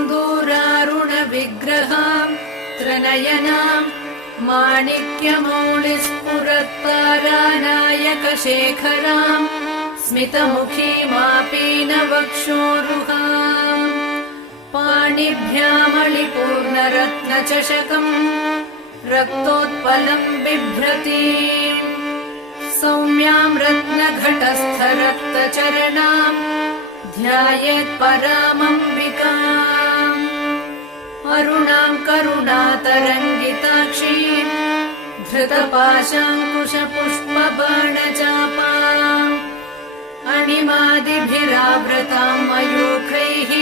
सिन्दूरारुणविग्रहाम् त्रिनयनाम् माणिक्यमौलिस्फुरत्तारानायकशेखराम् स्मितमुखीमापीनवक्षोरुहाम् पाणिभ्यामणिपूर्णरत्नचषकम् रक्तोत्पलम् बिभ्रतीम् सौम्याम् रत्नघटस्थरक्तचरणाम् ध्यायेत्परामम्बिकाम् अरुणाम् करुणातरङ्गिताक्षीम् धृतपाशाङ्कुशपुष्पबाणचापाम् अणिमादिभिरावृताम् मयूखैः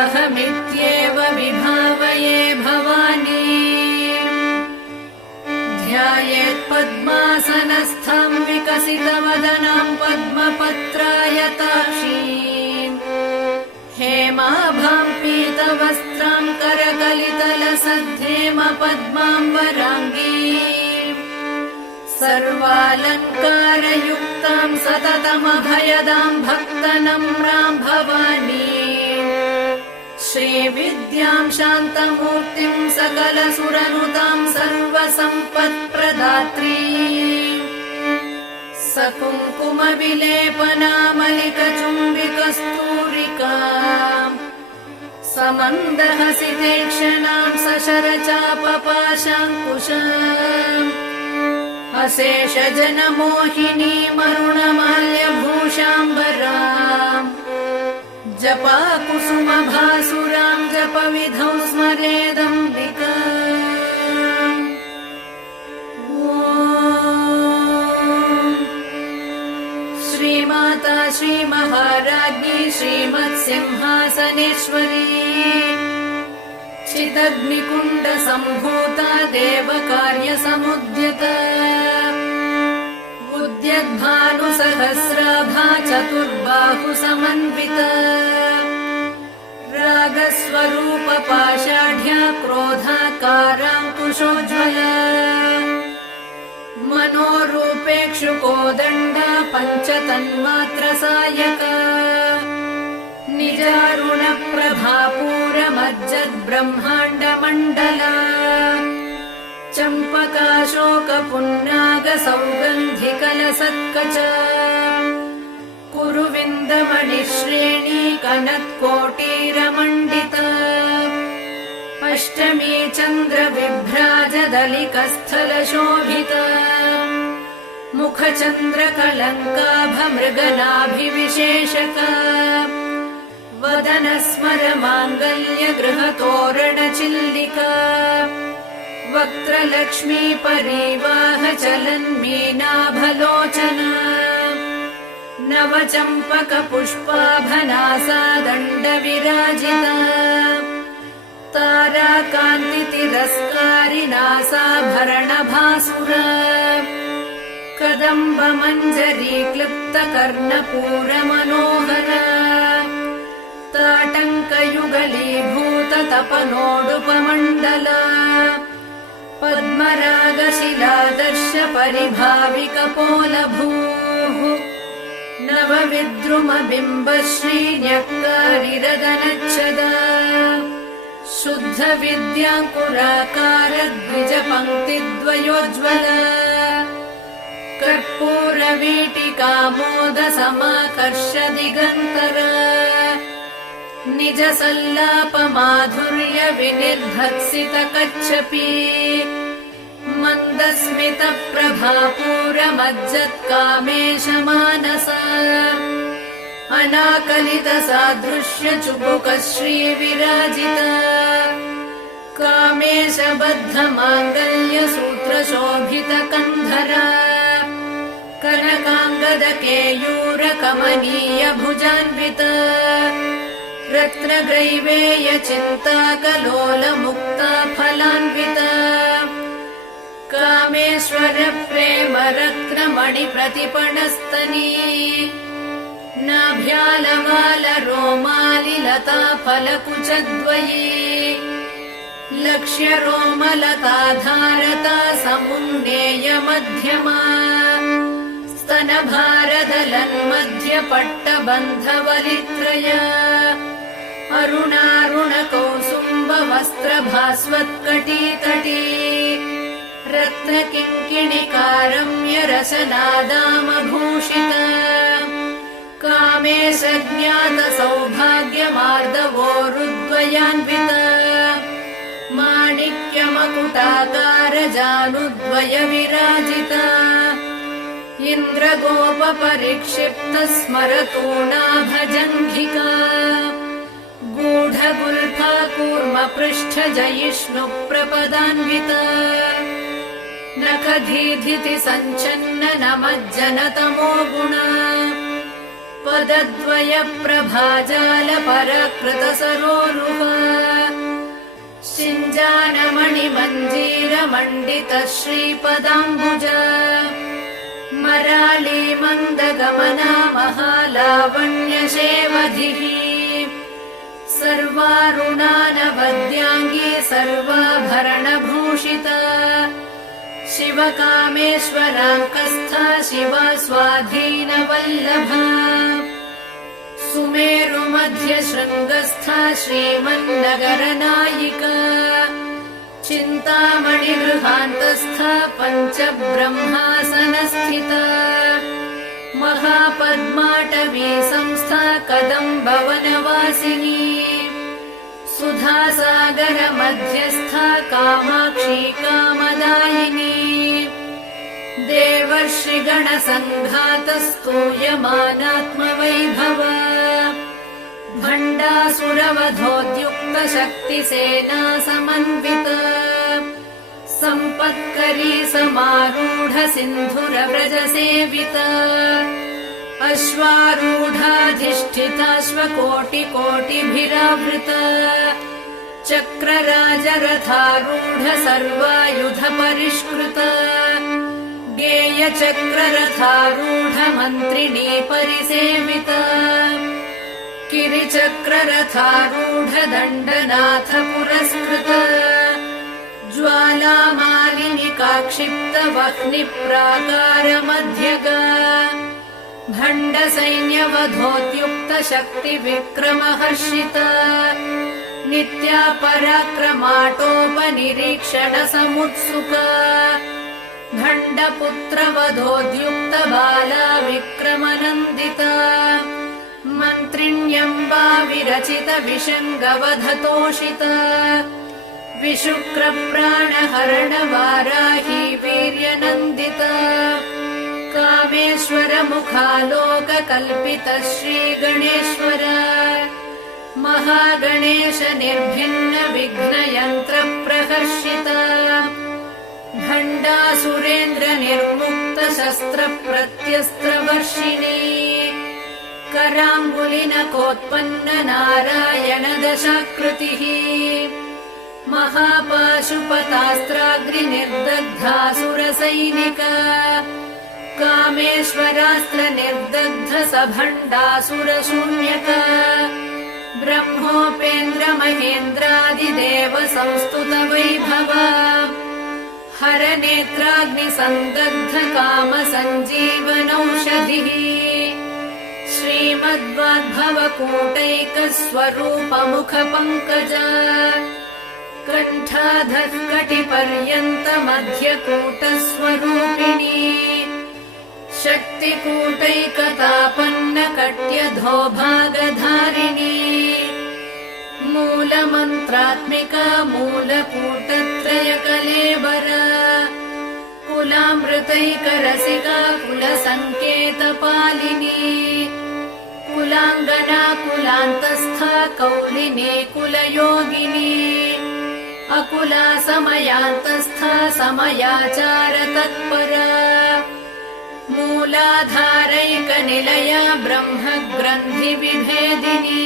अहमित्येव विभावये भवानी ध्यायेत्पद्मासनस्थम् विकसितवदनाम् पद्मपत्रायताक्षीम् हेमाभाम् पीतवस्त्राम् करकलितलसद्धेम पद्माम्बराङ्गीम् सर्वालङ्कारयुक्ताम् सततमभयदाम् भक्तनम्राम् भवानी श्रीविद्याम् शान्तमूर्तिम् सकलसुरनुताम् सर्वसम्पत्प्रदात्री सकुङ्कुमविलेपनामलिकचुम्बिकस्तूरिकाम् समन्दहसितेक्षणाम् सशरचापपाशाङ्कुशाम् अशेषजनमोहिनीमरुणमाल्यभूषाम्बराम् जपाकुसुमभासुराम् जपविधौ स्मरेदम्बिकाम् श्रीमाता श्रीमहाराज्ञी श्रीमत्सिंहासनेश्वरी चिदग्निकुण्डसम्भूता देवकार्यसमुद्यता उद्यद्भानुसहस्राभा चतुर्बाहुसमन्विता रागस्वरूपपाषाढ्या क्रोधाकाराङ्कुशोज्ज्वला मनोरूपेक्षुकोदण्डा पञ्चतन्मात्रसायका निजारुणप्रभापूरमज्जद्ब्रह्माण्डमण्डला चम्पकाशोकपुन्नागसौगन्धिकलसत्कचा कुरुविन्दमणिश्रेणी कनत्कोटीरमण्डिता अष्टमी चन्द्रविभ्राजदलिकस्थलशोभिता मुखचन्द्रकलङ्काभमृगनाभिविशेषका वदनस्मरमाङ्गल्यगृहतोरणचिल्लिका वक्त्रलक्ष्मी परिवाहचलन्मीनाभलोचना नवचम्पकपुष्पाभनासा दण्डविराजिता ताराकान्तितिरस्कारिनासाभरणभासुरा कदम्बमञ्जरी क्लिप्तकर्णपूरमनोहरा ताटङ्कयुगलीभूततपनोडुपमण्डला पद्मरागशिलादर्श परिभाविकपोलभूः नवविद्रुमबिम्बश्रीन्यक्कारिरदनच्छदा शुद्धविद्याङ्कुराकारद्विजपङ्क्तिद्वयोज्ज्वला कर्पूरवीटिकामोदसमाकर्ष दिगन्तरा निजसल्लापमाधुर्य विनिर्भत्सितकच्छपी मन्दस्मितप्रभापूरमज्जत्कामेशमानसा अनाकलितसादृश्यचुबुकश्रीविराजिता कामेशबद्धमाङ्गल्यसूत्रशोभितकन्धरा कनकाङ्गदकेयूरकमनीयभुजान्विता रत्नग्रैवेयचिन्ताकलोलमुक्ता फलान्विता कामेश्वरप्रेमरत्नमणिप्रतिपणस्तनी नाभ्यालवालरोमालिलता फलकुचद्वयी लक्ष्यरोमलताधारता समुन्नेयमध्यमा स्तनभारदलन्मध्यपट्टबन्धवलित्रया अरुणारुणकौसुम्बवस्त्रभास्वत्कटीतटी रत्नकिङ्किणिकारम्यरसनादामभूषिता कामेशज्ञातसौभाग्यमार्दवोरुद्वयान्विता माणिक्यमकुटाकारजानुद्वयविराजिता इन्द्रगोपपरिक्षिप्तस्मरतूणाभजङ्घिका गूढगुल्फा कूर्मपृष्ठजयिष्णुप्रपदान्विता नखदीधिति सञ्चन्न नमज्जनतमो गुणा पदद्वयप्रभाजालपरकृतसरोरुहा शिञ्जानमणिमञ्जीरमण्डित श्रीपदाम्बुजा मराळी मन्दगमना महालावण्यशेवधिः सर्वारुणानवद्याङ्गी सर्वाभरणभूषिता शिवकामेश्वराङ्कस्था शिवा स्वाधीनवल्लभा सुमेरुमध्यशृङ्गस्था श्रीमन्नगरनायिका चिन्तामणिगृहान्तस्था पञ्चब्रह्मासनस्थिता महापद्माटवी संस्था कदम्बवनवासिनी सुधासागरमध्यस्था कामाक्षी कामदायिनी देवर्षिगणसङ्घातस्तूयमानात्मवैभवा भण्डासुरवधोद्युक्तशक्तिसेना समन्विता सम्पत्करी समारूढ सिन्धुरव्रजसेविता अश्वारूढाधिष्ठिताश्वकोटिकोटिभिरावृता चक्रराजरथारूढ सर्वायुधपरिष्कृता गेयचक्ररथारूढ मन्त्रिणी परिसेविता किरिचक्ररथारूढ दण्डनाथ पुरस्कृता ज्वालामालिनिकाक्षिप्तवह्निप्राकारमध्यगा भण्डसैन्यवधोद्युक्तशक्तिविक्रमहर्षिता नित्या पराक्रमाटोपनिरीक्षणसमुत्सुका भण्डपुत्रवधोद्युक्तबाला विक्रमनन्दिता मन्त्रिण्यम्बा विरचित विषङ्गवधतोषिता विशुक्रप्राणहरणवाराही वीर्यनन्दिता कामेश्वरमुखालोककल्पित श्रीगणेश्वर महागणेश निर्भिन्न विघ्नयन्त्रप्रहर्षिता भण्डासुरेन्द्र निर्मुक्त शस्त्रप्रत्यस्त्रवर्षिणी कराङ्गुलिनकोत्पन्न नारायण दशाकृतिः महापाशुपतास्त्राग्निर्दग्धासुरसैनिका कामेश्वरास्त्र निर्दग्ध सभण्डासुरशून्यका ब्रह्मोपेन्द्र महेन्द्रादिदेव संस्तुत वैभवा हर नेत्राग्निसन्दग्ध काम सञ्जीवनौषधिः श्रीमद्वाग्भवकूटैकस्वरूपमुखपङ्कजा कण्ठाधः कटिपर्यन्तमध्यकूटस्वरूपिणी शक्तिकूटैकतापन्नकट्यधोभागधारिणी मूलमन्त्रात्मिका मूलकूटत्रयकलेवरा कुलामृतैकरसिका कुलसङ्केतपालिनी कुलाङ्गना कुलान्तस्था कौलिनी कुलयोगिनी अकुला समयान्तस्था समयाचारतत्परा मूलाधारैकनिलया ब्रह्मग्रन्थिविभेदिनी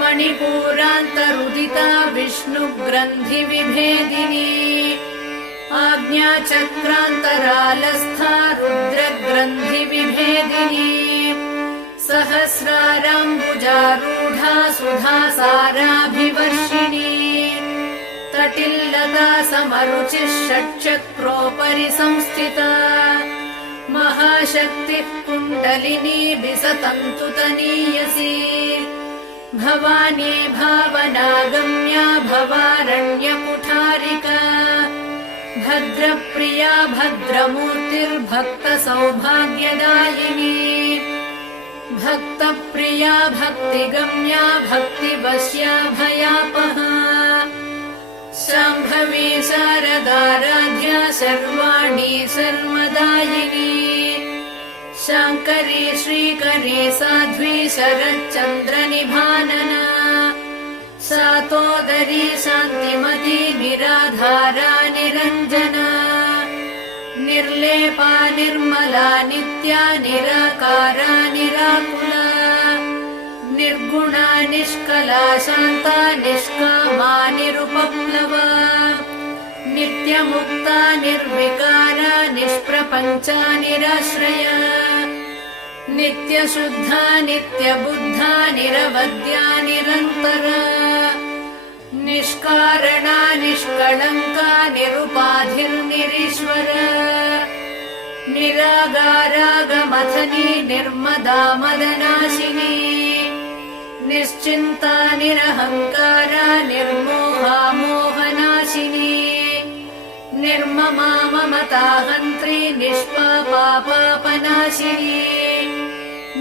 मणिपूरान्तरुदिता विष्णुग्रन्थिविभेदिनी आज्ञाचक्रान्तरालस्था रुद्रग्रन्थिविभेदिनी सहस्राराम्बुजारूढा सुधासाराभिवर्षिणी तटिल्लता समरुचिः षट्चक्रोपरि संस्थिता महाशक्तिः कुण्डलिनी विसतन्तुतनीयसी भवानी भावनागम्या भवारण्यकुठारिका भद्रप्रिया भद्रमूर्तिर्भक्तसौभाग्यदायिनी भक्तप्रिया भक्तिगम्या भक्तिवश्या भयापहा शाम्भवी शारदाराध्या सर्वाणी सर्वदायिनी शाङ्करी श्रीकरी साध्वी शरच्चन्द्रनिभानना सातोदरी शान्तिमती निराधारा निरञ्जना निर्लेपा निर्मला नित्या निराकारा निराकुला निर्गुणा निष्कला शान्ता निष्कामा निरुपप्लवा नित्यमुक्ता निर्विकारा निष्प्रपञ्चा निराश्रया नित्यशुद्धा नित्यबुद्धा निरवद्या निरन्तरा निष्कारणा निष्कळङ्का निरुपाधिर्निरीश्वरा निरागारागमथनी निर्मदा मदनाशिनी निश्चिन्ता निरहङ्कारा निर्मोहा मोहनाशिनी निर्ममा ममताहन्त्री निष्पापा पापनाशिनी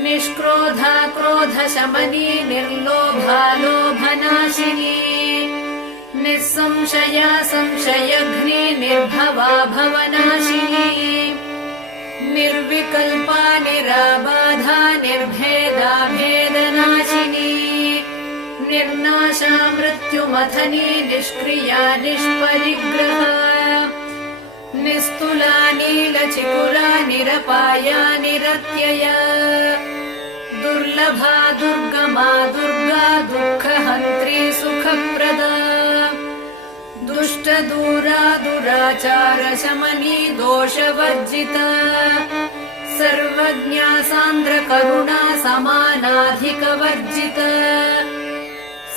निष्क्रोधा क्रोधशमनी निर्लोभा लोभनाशिनी निस्संशया संशयघ्नी निर्भवा भवनाशिनी निर्विकल्पा निराबाधा निर्भेदा भेदनाशिनी निर्नाशा मृत्युमथनी निष्क्रिया निष्परिग्रहा निस्तुला नीलचिकुरा निरपाया निरत्यया दुर्लभा दुर्गमा दुर्गा दुःखहन्त्री सुखप्रदा दुष्टदूरा दुराचारशमनी दोषवर्जिता सर्वज्ञा सान्द्रकरुणा समानाधिकवर्जिता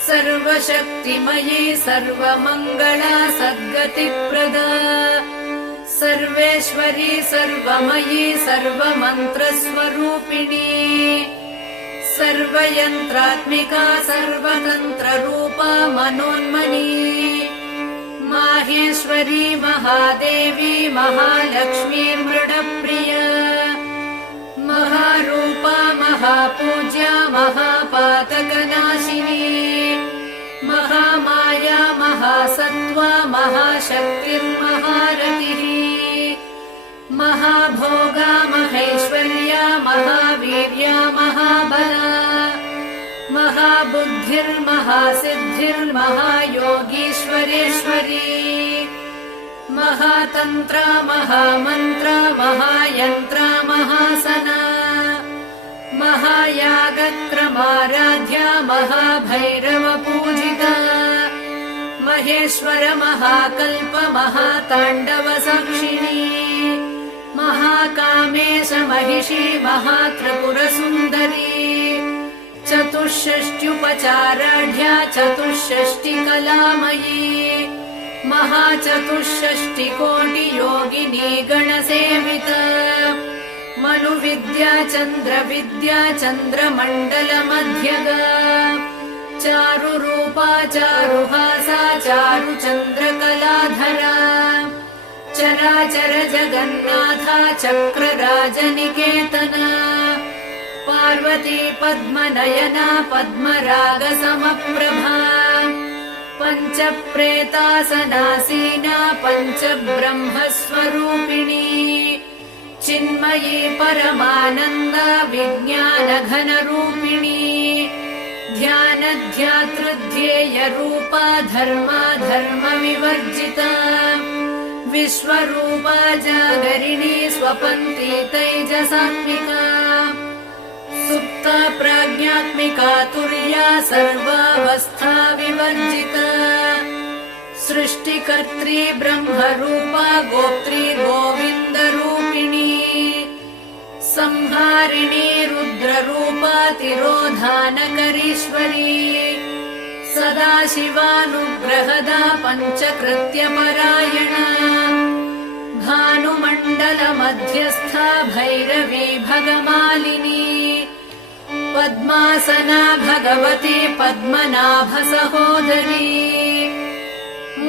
सर्वशक्तिमयी सर्वमङ्गला सद्गतिप्रदा सर्वेश्वरी सर्वमयी सर्वमन्त्रस्वरूपिणी सर्वयन्त्रात्मिका सर्वतन्त्ररूपा मनोन्मनी माहेश्वरी महादेवी महालक्ष्मी मृडप्रिया महारूपा महापूज्या महापातकनाशिनी महामाया महासत्त्वा महाशक्तिर्महारतिः महाभोगा महेश्वर्या महावीर्या महाबला महाबुद्धिर्महासिद्धिर्महायोगीश्वरेश्वरी महातन्त्रा महामन्त्रा महायन्त्रा महासना महायागक्रमाराध्या महाभैरवपूजिता महेश्वर महाकल्प महाताण्डवसाक्षिणी महाकामेश महिषी महात्रिपुरसुन्दरी चतुष्षष्ट्युपचाराढ्या चतुष्षष्टिकलामयी महाचतुष्षष्टिकोटियोगिनी गणसेविता मनुविद्या चन्द्रविद्या चन्द्रमण्डलमध्यगा चारुरूपा चारुहासा चारुचन्द्रकलाधरा चराचर जगन्नाथा चक्रराजनिकेतना पार्वती पद्मनयना पद्मरागसमप्रभा पञ्चप्रेतासनासीना पञ्चब्रह्मस्वरूपिणी चिन्मयी परमानन्दा विज्ञानघनरूपिणी ध्यानध्यातृध्येयरूपा धर्मा धर्मविवर्जिता विश्वरूपा जागरिणी स्वपन्ती तैजसात्मिका सुप्ता प्राज्ञात्मिका तुर्या सर्वावस्था विवर्जिता सृष्टिकर्त्री ब्रह्मरूपा गोत्री गोविन्दरूपिणी संहारिणी रुद्ररूपा तिरोधानकरीश्वरी सदाशिवानुग्रहदा पञ्चकृत्यपरायणा भानुमण्डलमध्यस्था भैरवी भगमालिनी पद्मासना भगवती पद्मनाभसहोदरी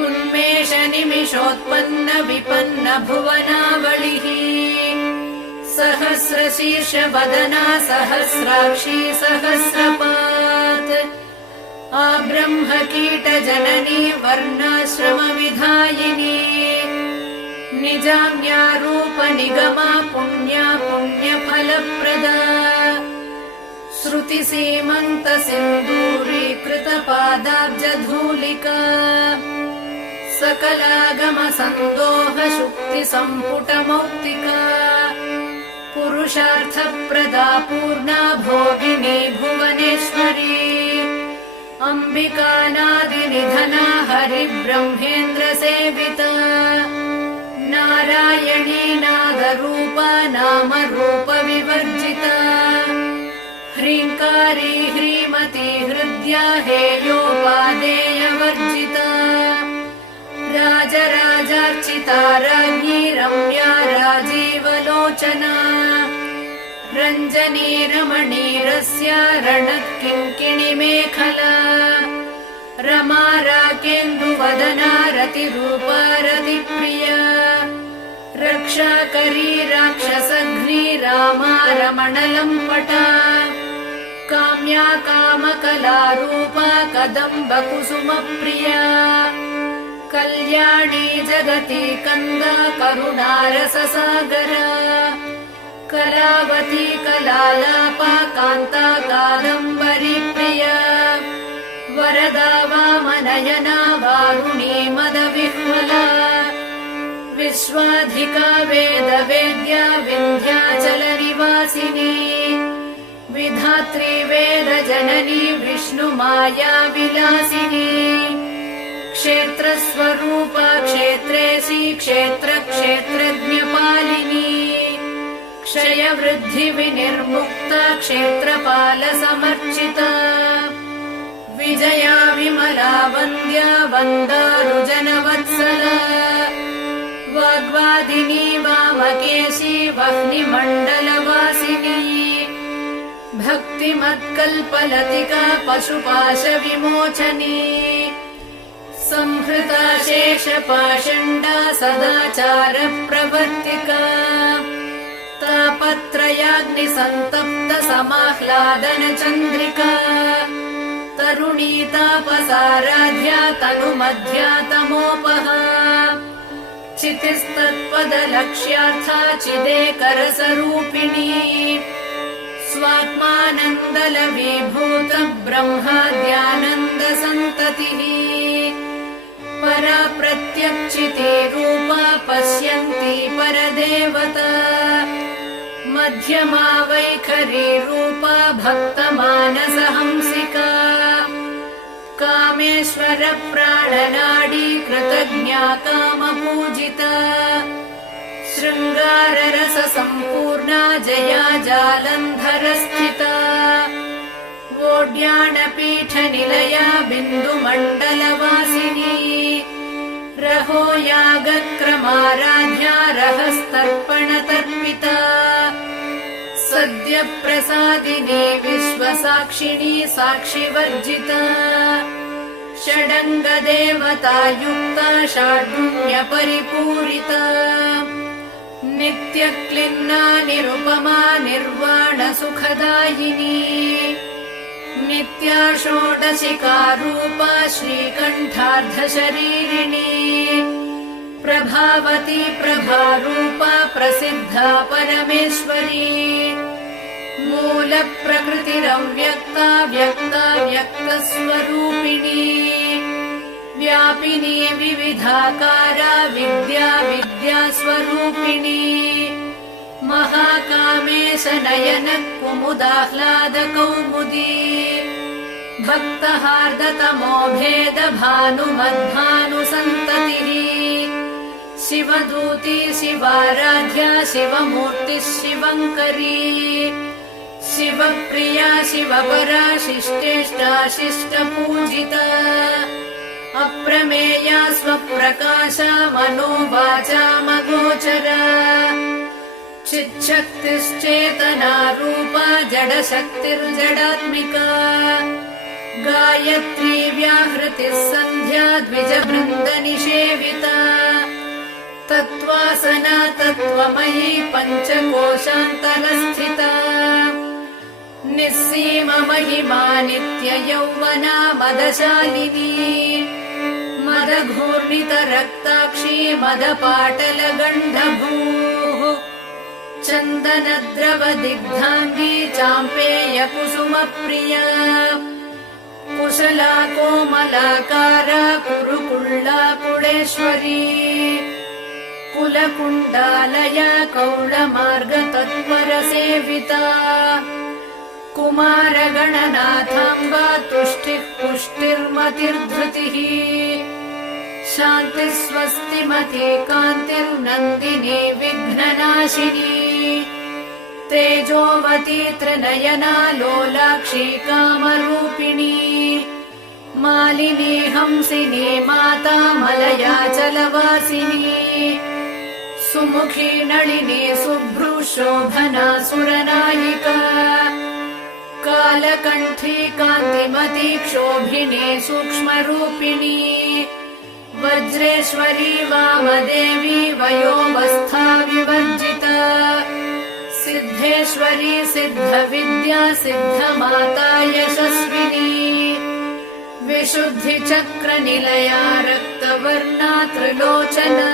उन्मेष निमिषोत्पन्न विपन्न भुवनावलिः सहस्रशीर्ष वदना सहस्राक्षी सहस्रपात् आब्रह्म कीट जननी वर्णाश्रम विधायिनी निजाम्यारूप निगमा पुण्या पुण्यफलप्रदा श्रुति सीमन्त सिन्दूरीकृत पादाब्जधूलिका सकलागम सन्दोह शुक्ति सम्पुट मौक्तिका पुरुषार्थप्रदा पूर्णा भोगिनी भुवनेश्वरी अम्बिकानादिनिधना हरिब्रह्मेन्द्र सेविता नारायणी नादरूपा नामरूप विवर्जिता ह्रीङ्कारी ह्रीमती हृद्या हेयोपादेयवर्जिता राजराजार्चिता राज्ञी रम्या राजीवलोचना रञ्जनी रमणीरस्या रणत्किङ्किणी मेखला रमा राकेन्दुवदना रतिरूपा रतिप्रिया रक्षाकरी राक्षसघ्नी रामा रमणलम्पटा काम्या कामकलारूपा कदम्बकुसुमप्रिया कल्याणी जगती कन्दा करुणारससागरा करावती कलालापा कान्ता कादम्बरी प्रिया वरदा वामनयना वारुणी मदविह्वला विश्वाधिका वेदवेद्या विन्ध्याचलनिवासिनी विधात्री वेदजननी विष्णुमाया विलासिनी क्षेत्रस्वरूपा क्षेत्रेशी क्षेत्रक्षेत्रज्ञपालिनी क्षयवृद्धिविनिर्मुक्ता क्षेत्रपालसमर्चिता विजया विमला वन्द्या वन्दारुजनवत्सला वाग्वादिनी वामकेशी वह्निमण्डलवासिनी भक्तिमत्कल्पलतिका पशुपाशविमोचनी संहृता शेषपाषण्डा सदाचारप्रवर्तिका तापत्रयाग्निसन्तप्त समाह्लादनचन्द्रिका तरुणी तापसाराध्या तनुमध्या तमोपहा चितिस्तत्पदलक्ष्यार्था चिदेकरसरूपिणी स्वात्मानन्दलवीभूत ब्रह्माद्यानन्दसन्ततिः परा प्रत्यक्षिते रूपा पश्यन्ती परदेवता मध्यमा वैखरी रूपा भक्तमानसहंसिका कामेश्वर प्राणनाडी कृतज्ञा कामपूजिता शृङ्गाररस सम्पूर्णा जया जालन्धरस्थिता वोड्याणपीठनिलया बिन्दुमण्डलवासिनी रहो यागक्रमाराध्या रहस्तर्पणतर्पिता सद्यप्रसादिनी विश्वसाक्षिणी साक्षिवर्जिता षडङ्गदेवतायुक्ता षाड्गुण्यपरिपूरिता नित्यक्लिन्ना निरुपमा निर्वाणसुखदायिनी नित्या षोडशिकारूपा श्रीकण्ठार्धशरीरिणी प्रभावती प्रभारूपा प्रसिद्धा परमेश्वरी मूलप्रकृतिरव्यक्ता व्यक्ता व्यक्तस्वरूपिणी व्यापिनी विविधाकारा विद्या विद्यास्वरूपिणी महाकामेश नयन कुमुदाह्लादकौमुदी भक्तहार्दतमो भेद भानुमद्भानुसन्ततिः शिवदूती शिवाराध्या शिवमूर्तिः शिवङ्करी शिवप्रिया शिवपरा शिष्टेष्टा शिष्टपूजिता अप्रमेया स्वप्रकाशा मनोवाचा मगोचरा चिच्छक्तिश्चेतना रूपा जडशक्तिर्जडात्मिका गायत्री व्याहृतिः सन्ध्या द्विजवृन्दनिषेविता तत्त्वासना तत्त्वमयी पञ्चकोशान्तरस्थिता निस्सीमा महिमा नित्ययौवना मदशालिनी मदघूर्णितरक्ताक्षी मदपाटलगण्डभूः चन्दनद्रवदिग्धाङ्गी चाम्पेयकुसुमप्रिया कुशला कोमलाकारा कुरुकुल्ला कुडेश्वरी कुलकुण्डालया कौलमार्गतत्परसेविता कुमारगणनाथाम्बा तुष्टिः पुष्टिर्मतिर्धृतिः शान्तिः स्वस्तिमती कान्तिर्नन्दिनी विघ्ननाशिनी तेजोवती त्रिनयना लोलाक्षी कामरूपिणी मालिनी हंसिनी माता मलयाचलवासिनी सुमुखी नळिनी शुभ्रुशोभना सुरनायिका कालकण्ठी कान्तिमती क्षोभिनी सूक्ष्मरूपिणी वज्रेश्वरी वामदेवी वयोवस्था विवर्जिता सिद्धेश्वरी सिद्धविद्या सिद्धमाता यशस्विनी विशुद्धिचक्रनिलया रक्तवर्णा त्रिलोचना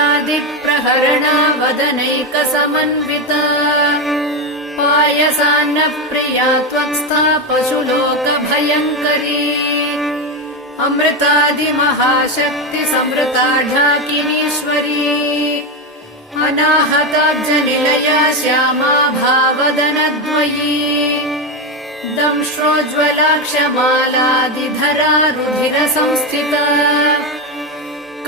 खट्वाङ्गादिप्रहरणा वदनैकसमन्विता पायसान्नप्रिया त्वक्स्था पशुलोकभयङ्करी अमृतादिमहाशक्ति समृता ढाकिनीश्वरी अनाहताब्जनिलया श्यामा भावदनद्वयी दंश्रोज्ज्वलाक्षमालादिधरा रुधिरसंस्थिता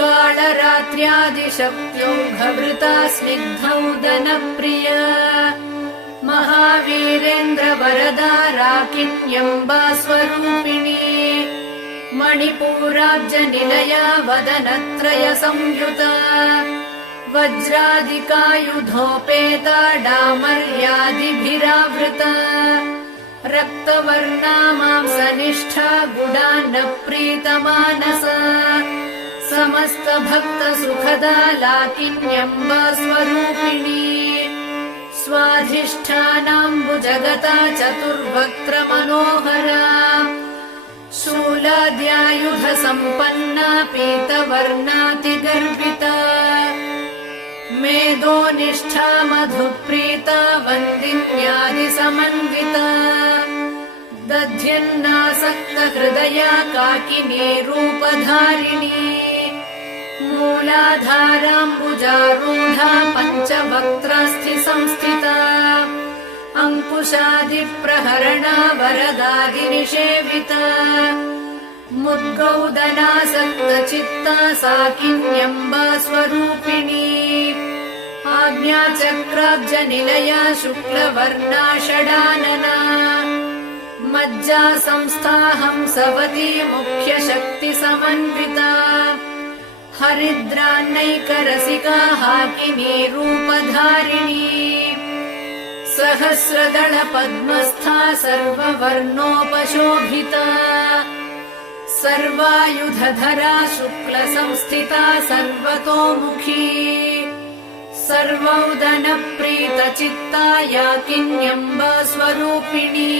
कालरात्र्यादिशक्त्योऽघवृता स्निग्धौदनप्रिया महावीरेन्द्रवरदा राकिन्यम्बा स्वरूपिणी मणिपूराब्जनिलया वदनत्रयसंयुता वज्रादिकायुधोपेता डामर्यादिभिरावृता रक्तवर्णा मांसनिष्ठा गुडान्नप्रीतमानसा समस्तभक्तसुखदा लाकिन्यम्बा स्वरूपिणी स्वाधिष्ठानाम्बुजगता चतुर्वक्त्रमनोहरा शूलाद्यायुधसम्पन्ना पीतवर्णातिगर्विता मेदोनिष्ठा मधुप्रीता वन्दिन्यादिसमन्विता दध्यन्नासक्तहृदया काकिनी रूपधारिणी मूलाधाराम्बुजारूढा पञ्चवक्त्रास्थिसंस्थिता अङ्कुशादिप्रहरणा वरदादिनिषेविता मुद्गौदनासक्तचित्ता साकिन्यम्बा स्वरूपिणी आज्ञाचक्राब्जनिलया शुक्लवर्णा षडानना मज्जा संस्था हंसवती मुख्यशक्तिसमन्विता हरिद्रान्नैकरसिका हाकिनी रूपधारिणी सहस्रदलपद्मस्था सर्ववर्णोपशोभिता सर्वायुधधरा शुक्लसंस्थिता सर्वतोमुखी सर्वौदनप्रीतचित्ता याकिन्यम्बा स्वरूपिणी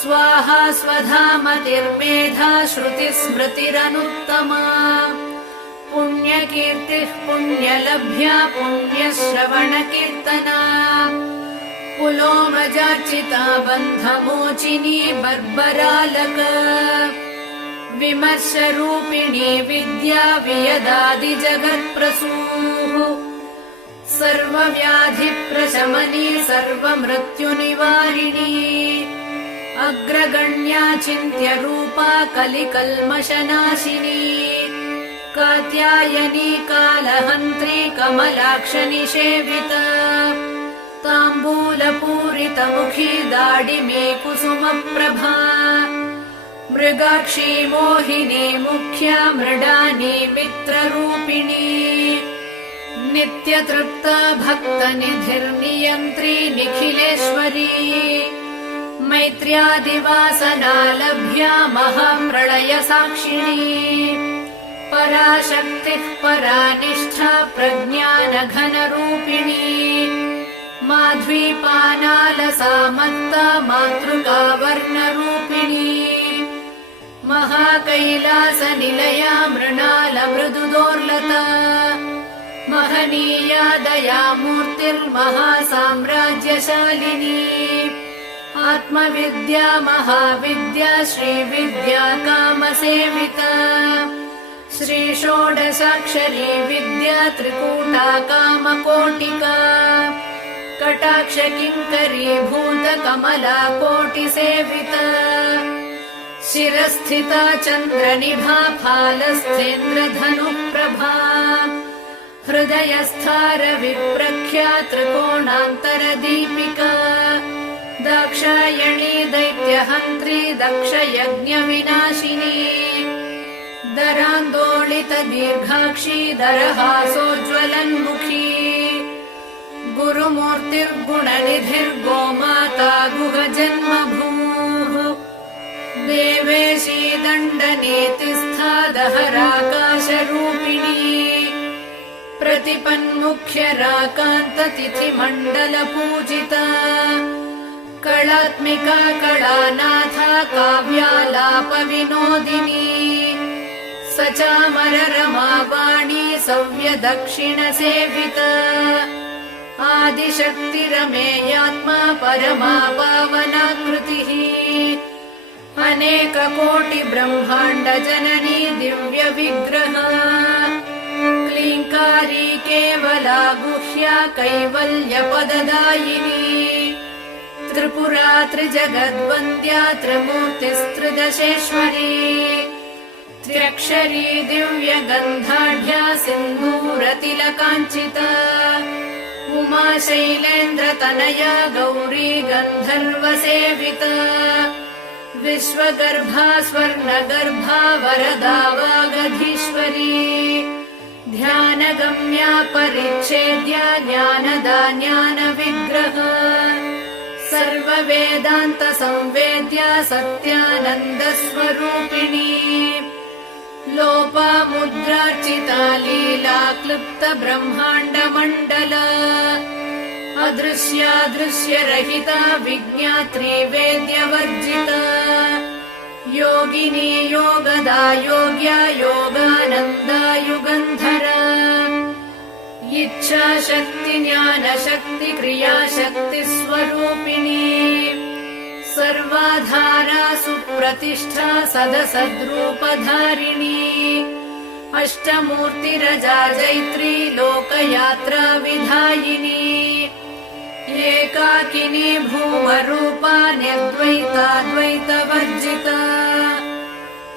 स्वाहा स्वधा मतिर्मेधा श्रुतिस्मृतिरनुत्तमा पुण्यकीर्तिः पुण्यलभ्या पुण्यश्रवणकीर्तना पुलोमजार्चिता बन्धमोचिनी बर्बरालक विमर्शरूपिणी विद्या वियदादिजगत्प्रसूः सर्वव्याधिप्रशमनी सर्वमृत्युनिवारिणी अग्रगण्या चिन्त्यरूपा कलिकल्मषनाशिनी कात्यायनी कालहन्त्री कमलाक्षनिषेविता ताम्बूलपूरितमुखी दाडिमे कुसुमप्रभा मृगाक्षी मोहिनी मुख्या मृडानी मित्ररूपिणी नित्यतृप्ता भक्तनिधिर्नियन्त्री निखिलेश्वरी मैत्र्यादिवासना लभ्या महाप्रलयसाक्षिणी पराशक्तिः परानिष्ठा प्रज्ञानघनरूपिणी माध्वीपानालसामत्ता मातृका वर्णरूपिणी महाकैलासनिलया मृणालमृदुदोर्लता महनीया दयामूर्तिर्महासाम्राज्यशालिनी आत्मविद्या महाविद्या श्रीविद्या कामसेविता श्रीषोडशाक्षरी विद्या त्रिकूटा कामकोटिका कटाक्षकिङ्करी भूतकमला कोटिसेविता शिरस्थिता चन्द्रनिभा फालस्थेन्द्रधनुप्रभा हृदयस्थारविप्रख्या त्रिकोणान्तरदीपिका दाक्षायणी दैत्यहन्त्री दक्षयज्ञविनाशिनी दरान्दोलितदीर्घाक्षी दरहासोज्ज्वलन्मुखी गुरुमूर्तिर्गुणनिधिर्गोमाता गुहजन्मभूः देवेशी दण्डनीतिस्था दहराकाशरूपिणी प्रतिपन्मुख्यराकान्ततिथिमण्डलपूजिता कलात्मिका कलानाथा काव्यालापविनोदिनी सचामररमावाणी सव्यदक्षिणसेविता आदिशक्तिरमेयात्मा परमा पावनाकृतिः अनेककोटिब्रह्माण्डजननी दिव्यविग्रह क्लीङ्कारी केवला गुह्या कैवल्यपददायिनी त्रिपुरा त्रिजगद्वन्द्या त्रिमूर्तिस्त्रिदशेश्वरी त्र्यक्षरी दिव्यगन्धाढ्या सिन्दूरतिलकाञ्चिता उमा शैलेन्द्रतनया गौरी गन्धर्वसेविता विश्वगर्भा स्वर्णगर्भा वरदा वागधीश्वरी ध्यानगम्या परिच्छेद्या ज्ञानदा ज्ञानविग्रह सर्ववेदान्तसंवेद्या सत्यानन्दस्वरूपिणी लोपामुद्रार्चिता लीला क्लुप्त ब्रह्माण्डमण्डल अदृश्यादृश्यरहिता विज्ञात्री वेद्यवर्जिता योगिनी योगदा योग्या योगानन्दा युगन्धरा इच्छाशक्ति ज्ञानशक्ति क्रियाशक्तिस्वरूपिणी सर्वाधारा सुप्रतिष्ठा सदसद्रूपधारिणी अष्टमूर्तिरजा जैत्री लोकयात्रा विधायिनी एकाकिनी भूमरूपा निर्द्वैताद्वैतवर्जिता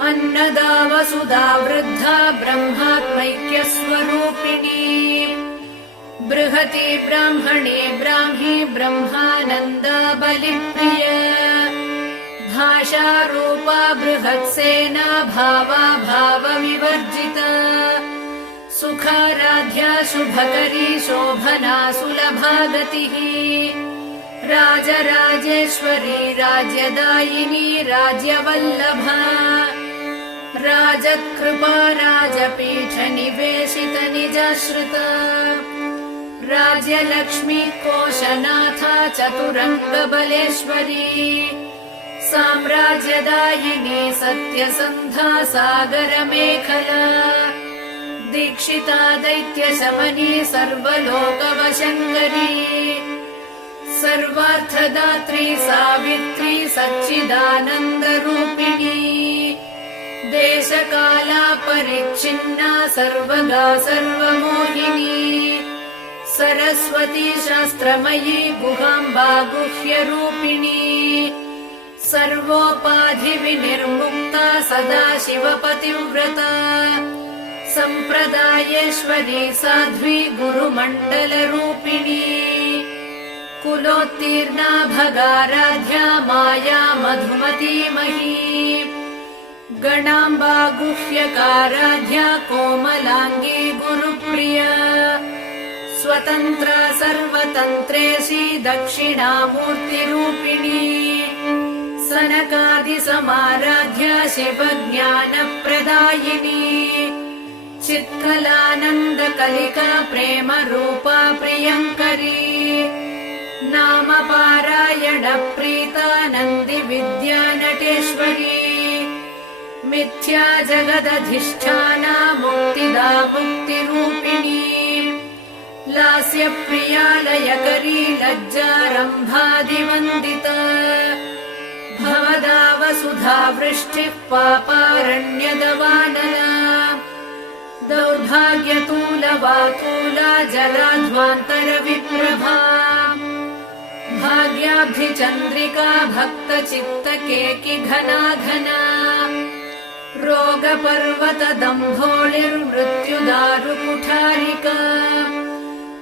अन्नदा वसुधा वृद्धा ब्रह्मात्मैक्यस्वरूपिणी बृहती ब्राह्मणी ब्राह्मी ब्रह्मानन्दा बलिप्रिय भाषारूपा बृहत्सेना भावा भावविवर्जिता सुखाराध्या शुभकरी शोभना सुलभा गतिः राजराजेश्वरी राज्यदायिनी राज्यवल्लभा राजत्कृपा राजपीठ निवेशित निजाश्रिता राज्यलक्ष्मी कोशनाथा चतुरङ्गबलेश्वरी साम्राज्यदायिनी सत्यसन्धा सागरमेखला दीक्षिता दैत्यशमनी सर्वलोकवशङ्करी सर्वार्थदात्री सावित्री सच्चिदानन्दरूपिणी देशकाला परिच्छिन्ना सर्वगा सर्वमोहिनी सरस्वती शास्त्रमयी गुहाम्बा गुह्यरूपिणी सर्वोपाधिविनिर्मुक्ता सदा शिवपतिव्रता सम्प्रदायेश्वरी साध्वी गुरुमण्डलरूपिणी कुलोत्तीर्णा भगाराध्या माया मधुमती मही गणाम्बा गुह्यकाराध्या कोमलाङ्गी गुरुप्रिया स्वतन्त्रा सर्वतन्त्रेशी दक्षिणामूर्तिरूपिणी सनकादिसमाराध्या शिवज्ञानप्रदायिनी चित्कलानन्दकलिका प्रेमरूपा प्रियङ्करी नाम पारायणप्रीता नन्दिविद्या नटेश्वरी मिथ्या जगदधिष्ठाना मुक्तिदा मुक्तिरूपिणी लास्यप्रियालयकरी लज्जारम्भादिवन्दिता भवदावसुधा वृष्टिः पापारण्यदवानला दौर्भाग्यतूलवातूला जलाध्वान्तरविप्रभा भाग्याब्धिचन्द्रिका भक्तचित्तकेकि घना घना रोगपर्वतदम्भोलिर्मृत्युदारुकुठारिका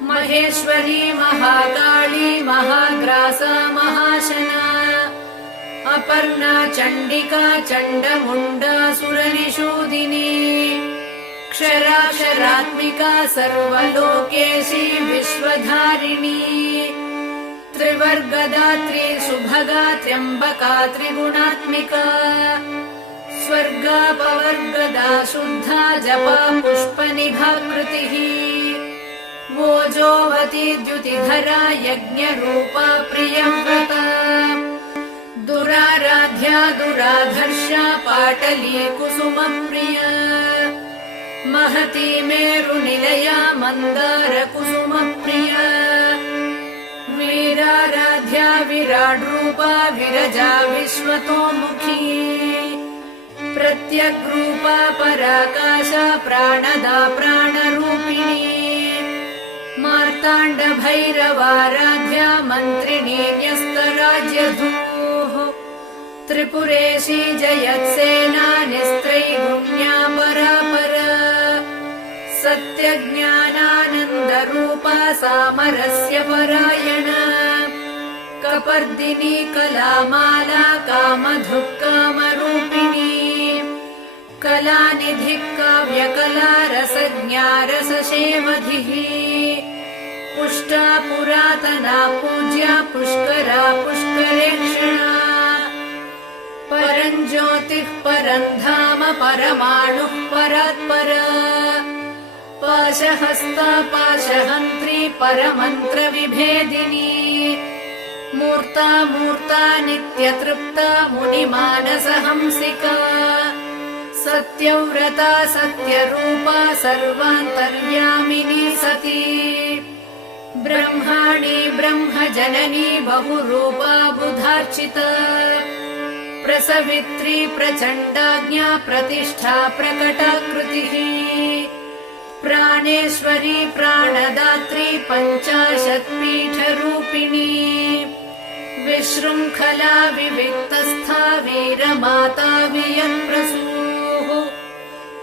महेश्वरी महाकाली महाग्रासा महाशना अपर्णा चण्डिका चण्डमुण्डा सुरनिषूदिनी क्षराक्षरात्मिका सर्वलोकेशी विश्वधारिणी त्रिवर्गदात्री सुभगा त्र्यम्बका त्रिगुणात्मिका स्वर्गापवर्गदा शुद्धा जपा पुष्पनिभाकृतिः वोजोवती द्युतिधरा यज्ञरूपा प्रियव्रता दुराराध्या दुराधर्षा पाटली कुसुमप्रिया महती मेरुनिलया मन्दार कुसुमप्रिया वीराराध्या विराड्रूपा विरजा विश्वतोमुखी प्रत्यग्रूपा पराकाशा प्राणदा प्राणरूपिणी मार्ताण्डभैरवाराध्या मन्त्रिणी न्यस्तराज्यधूः त्रिपुरेशी जयत्सेना निस्त्रैगुण्या परापरा सत्यज्ञानानन्दरूपा सामरस्य परायणा कपर्दिनी कलामाला कामधुक् कामरूपिणी कलानिधिः काव्यकला रसज्ञा रससेवधिः पुष्टा पुरातना पूज्या पुष्करा पुष्करेक्षणा परञ्ज्योतिः परं धाम परमाणुः परात्परा पाशहस्ता पाशहन्त्री परमन्त्रविभेदिनी मूर्ता मूर्ता नित्यतृप्ता मुनिमानसहंसिका सत्यव्रता सत्यरूपा सर्वान्तर्यामिनी सती ब्रह्माणि ब्रह्मजननी बहुरूपा बुधार्चिता प्रसवित्री प्रचण्डाज्ञा प्रतिष्ठा प्रकटाकृतिः प्राणेश्वरी प्राणदात्री पञ्चाशत्पीठरूपिणी विशृङ्खला विविक्तस्था वीरमाता वियत्प्रसूः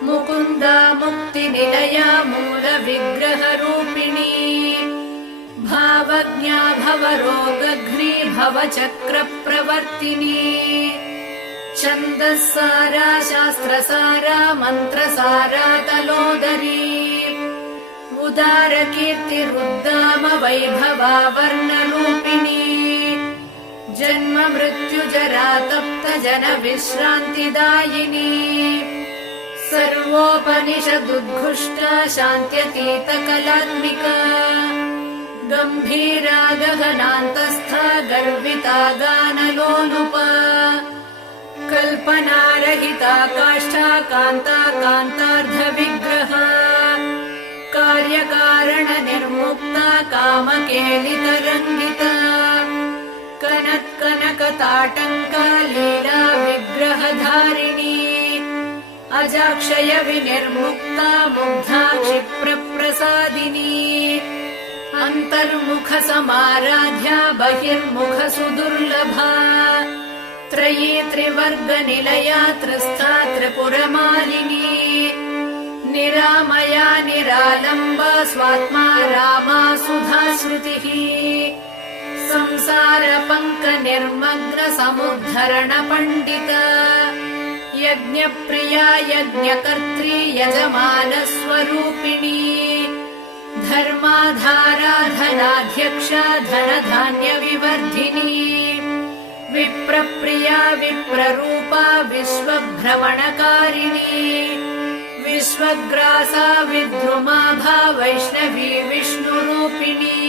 मुकुन्दा मुक्तिनिलया मूलविग्रहरूपिणी भावज्ञा भवरोगघ्नी भवचक्रप्रवर्तिनी छन्दस्सारा शास्त्रसारा मन्त्रसारा तलोदरी उदारकीर्तिरुद्दाम वैभवा वर्णरूपिणी जन्म मृत्युजरा तप्त जन विश्रान्तिदायिनी सर्वोपनिषदुद्घुष्टा शान्त्यतीत कलात्मिका गम्भीरा गगनान्तस्था गर्विता गानलोलुपा कल्पनारहिता काष्ठा कान्ता कान्तार्धविग्रहा कार्यकारण निर्मुक्ता कामकेलितरङ्गिता कनत्कनकताटङ्का लीला विग्रहधारिणी अजाक्षय विनिर्मुक्ता मुग्धा क्षिप्रप्रसादिनी अन्तर्मुख समाराध्या बहिर्मुख सुदुर्लभा त्रयी त्रिवर्गनिलया त्रिस्था त्रिपुरमालिनी निरामया निरालम्बा स्वात्मा रामा सुधाश्रुतिः संसारपङ्कनिर्मग्न समुद्धरण पण्डिता यज्ञप्रिया यज्ञकर्त्री यजमानस्वरूपिणी धर्माधारा धनाध्यक्षा धनधान्यविवर्धिनी विप्रप्रिया विप्ररूपा विश्वभ्रमणकारिणी विश्वग्रासा विद्रुमाभा वैष्णवी विष्णुरूपिणी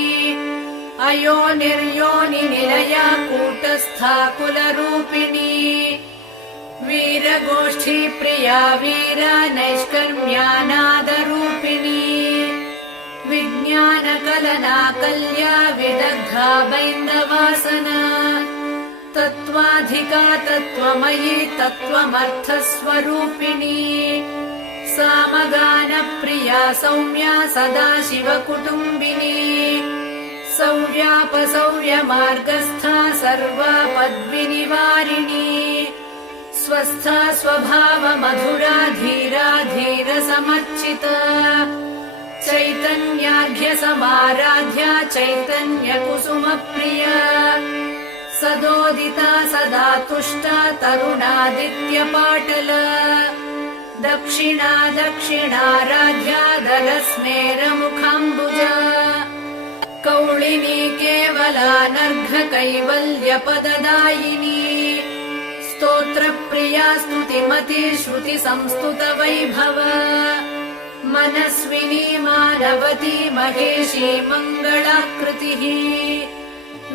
अयोनिर्योनिनिलया कूटस्था कुलरूपिणी वीरगोष्ठी प्रिया वीरा नैष्कर्म्यानादरूपिणी विज्ञानकलनाकल्या विदग्धा बैन्दवासना तत्त्वाधिका तत्त्वमयी तत्त्वमर्थस्वरूपिणी सामगानप्रिया सौम्या सदाशिवकुटुम्बिनी सौर्यापसौर्यमार्गस्था सर्वापद्विनिवारिणी स्वस्था स्वभावमधुरा धीरा धीरसमर्चिता चैतन्याढ्यसमाराध्या चैतन्यकुसुमप्रिया सदोदिता सदा तुष्टा तरुणादित्यपाटला दक्षिणा दक्षिणाराध्या दलस्मेरमुखाम्बुजा कौलिनी केवलानर्घ कैवल्यपददायिनी स्तोत्रप्रिया स्तुतिमती श्रुतिसंस्तुतवैभव मनस्विनी मानवती महेशी मङ्गलाकृतिः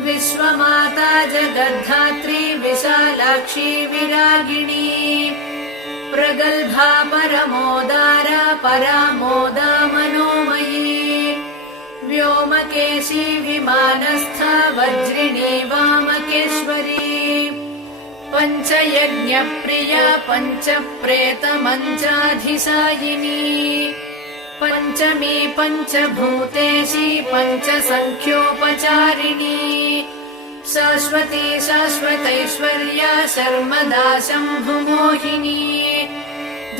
विश्वमाता जगद्धात्री विशालाक्षी विरागिणी प्रगल्भा परमोदारा परामोदा मनोमयी व्योमकेशी विमानस्था वज्रिणी वामकेश्वरी पञ्चयज्ञप्रिया पञ्चप्रेतमञ्चाधिशायिनी पञ्चमी पञ्चभूतेशी पञ्चसङ्ख्योपचारिणी शाश्वती शाश्वतैश्वर्या शर्मदा शम्भुमोहिनी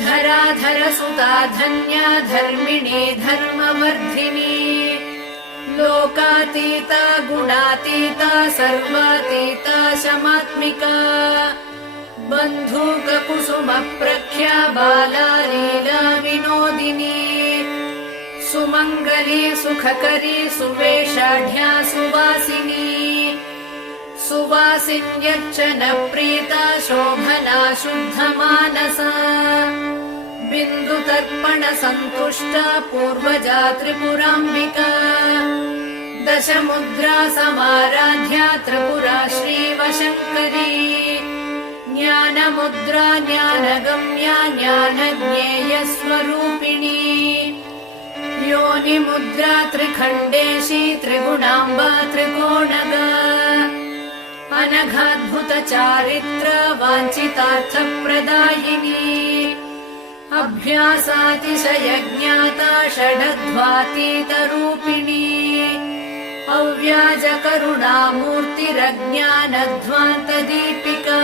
धराधरसुता धन्या धर्मिणी धर्मवर्धिनी लोकातीता गुणातीता सर्वातीता शमात्मिका बन्धूककुसुमप्रख्या बाला लीला विनोदिनी सुमङ्गली सुखकरी सुवेशाढ्या सुवासिनी सुवासिन्यर्चनप्रीता शोभना शुद्धमानसा बिन्दुतर्पणसन्तुष्टा पूर्वजा त्रिपुराम्बिका दशमुद्रा समाराध्या त्रिपुरा श्रीवशङ्करी ज्ञानमुद्रा ज्ञानगम्या ज्ञानज्ञेयस्वरूपिणी योनिमुद्रा त्रिखण्डेशी त्रिगुणाम्बा त्रिकोणगा अनघाद्भुतचारित्र वाञ्छितार्थप्रदायिनी अभ्यासातिशयज्ञाता षडध्वातीतरूपिणी अव्याजकरुणामूर्तिरज्ञानध्वान्तदीपिका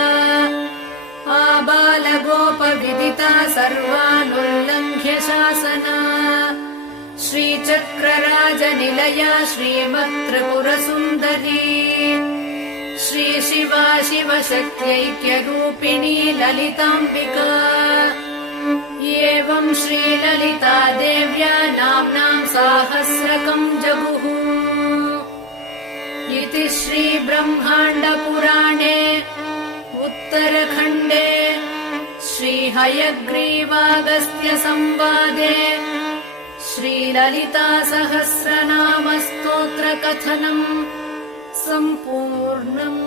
आबालगोपविदिता सर्वानुल्लङ्घ्य शासना श्रीचक्रराजनिलया श्रीमत्त्रिपुरसुन्दरी श्रीशिवा शिवशक्त्यैक्यरूपिणी ललिताम्बिका एवं श्रीललिता देव्या नाम्नां साहस्रकं जगुः इति श्रीब्रह्माण्डपुराणे उत्तरखण्डे श्रीहयग्रीवागस्त्यसंवादे श्रीललितासहस्रनामस्तोत्रकथनम् सम्पूर्णम्।